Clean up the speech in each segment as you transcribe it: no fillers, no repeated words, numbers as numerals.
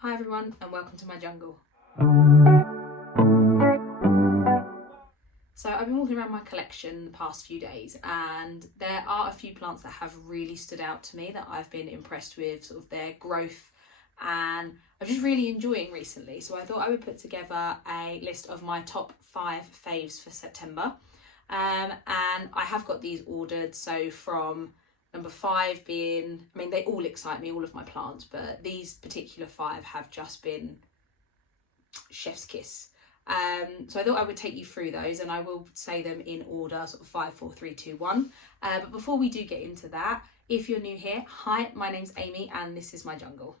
Hi everyone and welcome to my jungle. So I've been walking around my collection the past few days and there are a few plants that have really stood out to me that I've been impressed with sort of their growth and I'm just really enjoying recently. So I thought I would put together a list of my top 5 faves for September. And I have got these ordered, so from number 5 being, I mean, they all excite me, all of my plants, but these particular 5 have just been chef's kiss. So I thought I would take you through those and I will say them in order, sort of 5, 4, 3, 2, 1. But before we do get into that, if you're new here, hi, my name's Amy and this is my jungle.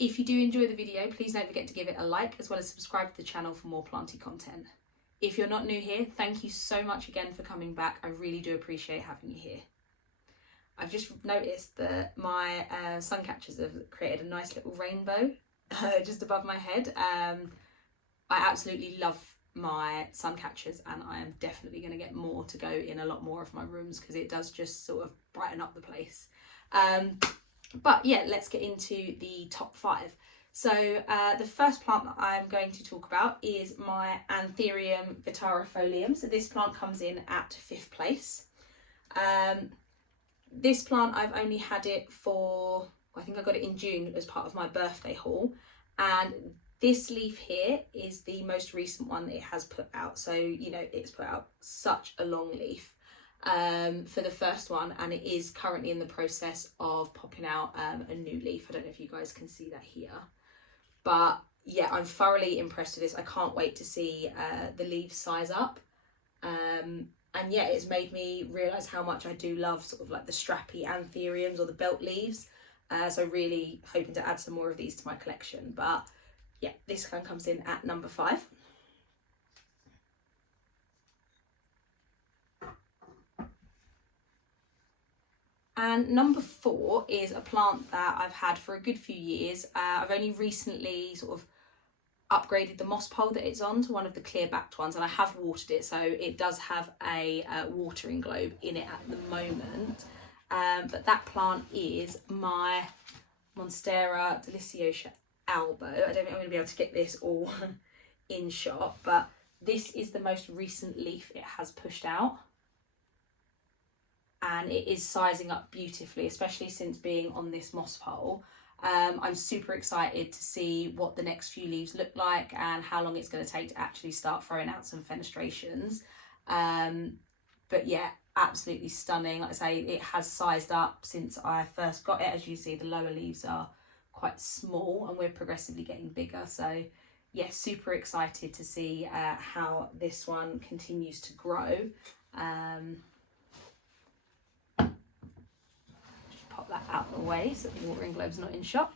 If you do enjoy the video, please don't forget to give it a like as well as subscribe to the channel for more planty content. If you're not new here, thank you so much again for coming back. I really do appreciate having you here. I've just noticed that my sun catchers have created a nice little rainbow just above my head. I absolutely love my sun catchers and I am definitely going to get more to go in a lot more of my rooms because it does just sort of brighten up the place. But yeah, let's get into the top 5. So the first plant that I'm going to talk about is my Anthurium vitarifolium. So this plant comes in at 5th place. This plant, I've only had it for, I think I got it in June as part of my birthday haul. And this leaf here is the most recent one that it has put out. So, you know, it's put out such a long leaf for the first one. And it is currently in the process of popping out a new leaf. I don't know if you guys can see that here. But yeah, I'm thoroughly impressed with this. I can't wait to see the leaves size up. And yeah, it's made me realise how much I do love sort of like the strappy anthuriums or the belt leaves. So really hoping to add some more of these to my collection. But yeah, this one comes in at number 5. And number 4 is a plant that I've had for a good few years. I've only recently sort of upgraded the moss pole that it's on to one of the clear backed ones, and I have watered it, so it does have a watering globe in it at the moment. But that plant is my Monstera deliciosa albo. I don't think I'm going to be able to get this all in shot, but this is the most recent leaf it has pushed out. And it is sizing up beautifully, especially since being on this moss pole. I'm super excited to see what the next few leaves look like and how long it's going to take to actually start throwing out some fenestrations. But yeah, absolutely stunning. Like I say, it has sized up since I first got it. As you see, the lower leaves are quite small and we're progressively getting bigger. So yeah, super excited to see how this one continues to grow. Pop that out of the way so the watering globe's not in shot.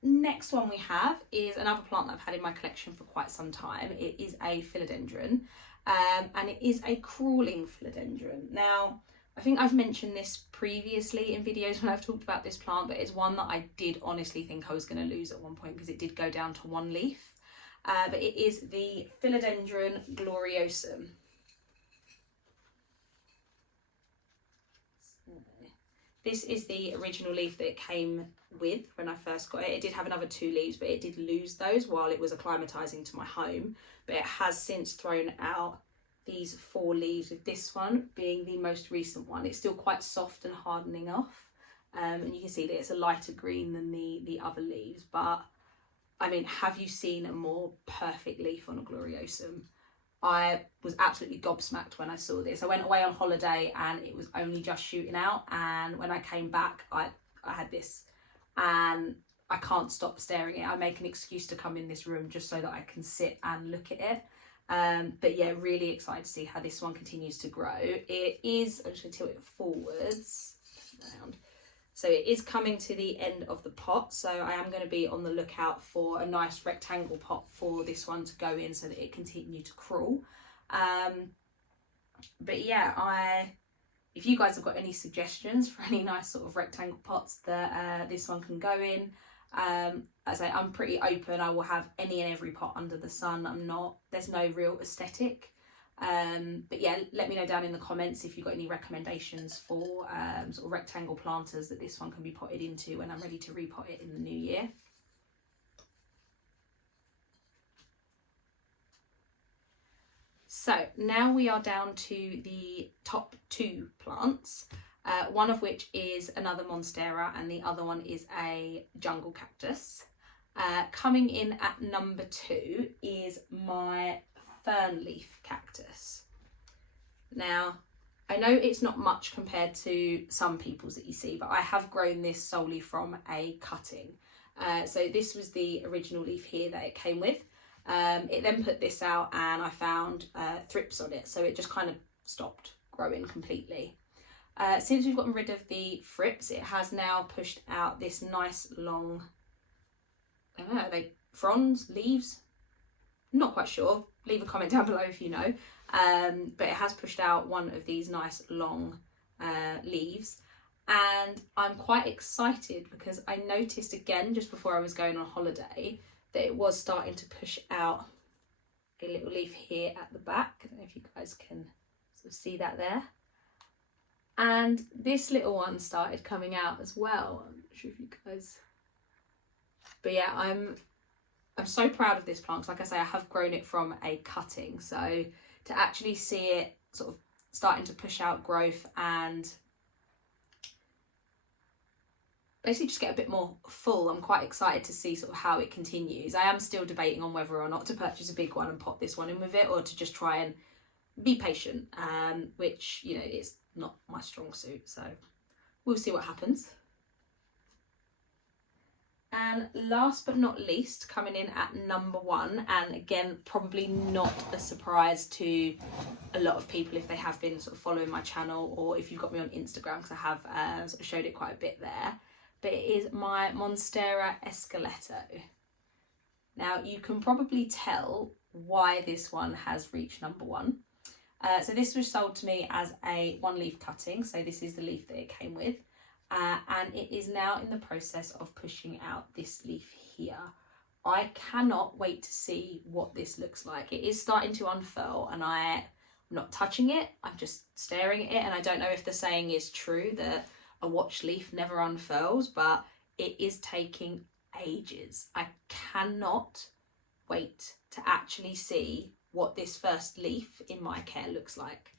Next one we have is another plant that I've had in my collection for quite some time. It is a philodendron, and it is a crawling philodendron. Now, I think I've mentioned this previously in videos when I've talked about this plant, but it's one that I did honestly think I was going to lose at one point because it did go down to 1 leaf. But it is the philodendron gloriosum. This is the original leaf that it came with when I first got it. It did have another 2 leaves, but it did lose those while it was acclimatizing to my home. But it has since thrown out these 4 leaves, with this one being the most recent one. It's still quite soft and hardening off. And you can see that it's a lighter green than the other leaves. But I mean, have you seen a more perfect leaf on a gloriosum? I was absolutely gobsmacked when I saw this. I went away on holiday and it was only just shooting out, and when I came back I had this and I can't stop staring at it. I make an excuse to come in this room just so that I can sit and look at it. But yeah, really excited to see how this one continues to grow. It is, I'm just going to tilt it forwards around. So it is coming to the end of the pot, so I am going to be on the lookout for a nice rectangle pot for this one to go in so that it continue to crawl. But yeah, if you guys have got any suggestions for any nice sort of rectangle pots that this one can go in, as I say, I'm pretty open. I will have any and every pot under the sun. There's no real aesthetic. But yeah, let me know down in the comments if you've got any recommendations for sort of rectangle planters that this one can be potted into when I'm ready to repot it in the new year. So now we are down to the top 2 plants, one of which is another monstera and the other one is a jungle cactus. Coming in at number 2 is my fern leaf cactus. Now, I know it's not much compared to some people's that you see, but I have grown this solely from a cutting. So this was the original leaf here that it came with. It then put this out and I found thrips on it, so it just kind of stopped growing completely. Since we've gotten rid of the thrips, it has now pushed out this nice long, I don't know, are they fronds, leaves? I'm not quite sure. Leave a comment down below if you know. But it has pushed out one of these nice long leaves. And I'm quite excited because I noticed again just before I was going on holiday that it was starting to push out a little leaf here at the back. I don't know if you guys can sort of see that there. And this little one started coming out as well. I'm not sure if you guys... But yeah, I'm so proud of this plant because, like I say, I have grown it from a cutting. So to actually see it sort of starting to push out growth and basically just get a bit more full, I'm quite excited to see sort of how it continues. I am still debating on whether or not to purchase a big one and pot this one in with it, or to just try and be patient, which, you know, is not my strong suit. So we'll see what happens. And last but not least, coming in at number 1, and again, probably not a surprise to a lot of people if they have been sort of following my channel, or if you've got me on Instagram, because I have sort of showed it quite a bit there, but it is my Monstera Esqueleto. Now, you can probably tell why this one has reached number 1. So this was sold to me as a 1-leaf cutting, so this is the leaf that it came with. And it is now in the process of pushing out this leaf here. I cannot wait to see what this looks like. It is starting to unfurl and I'm not touching it, I'm just staring at it, and I don't know if the saying is true that a watched leaf never unfurls, but it is taking ages. I cannot wait to actually see what this first leaf in my care looks like.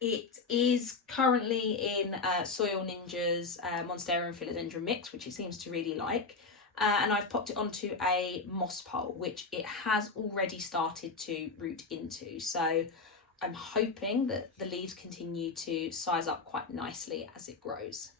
It is currently in Soil Ninja's Monstera and Philodendron mix, which it seems to really like. And I've popped it onto a moss pole, which it has already started to root into. So I'm hoping that the leaves continue to size up quite nicely as it grows.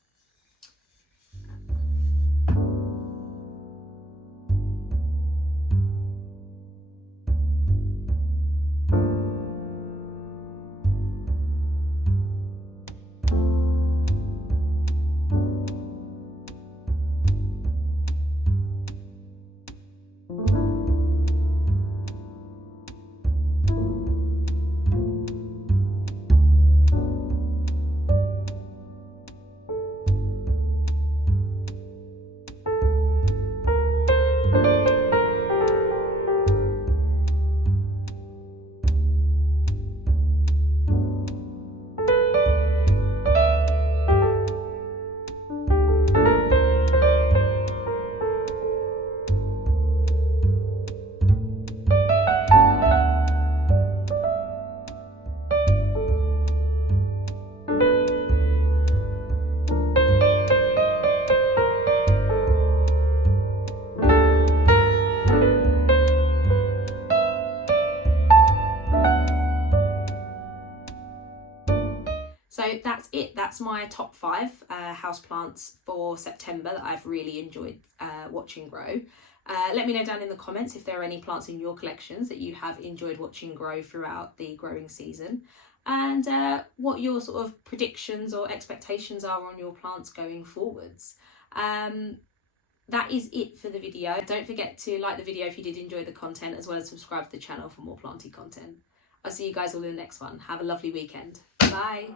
So that's it. That's my top 5 houseplants for September that I've really enjoyed watching grow. Let me know down in the comments if there are any plants in your collections that you have enjoyed watching grow throughout the growing season, and what your sort of predictions or expectations are on your plants going forwards. That is it for the video. Don't forget to like the video if you did enjoy the content, as well as subscribe to the channel for more planty content. I'll see you guys all in the next one. Have a lovely weekend. Bye.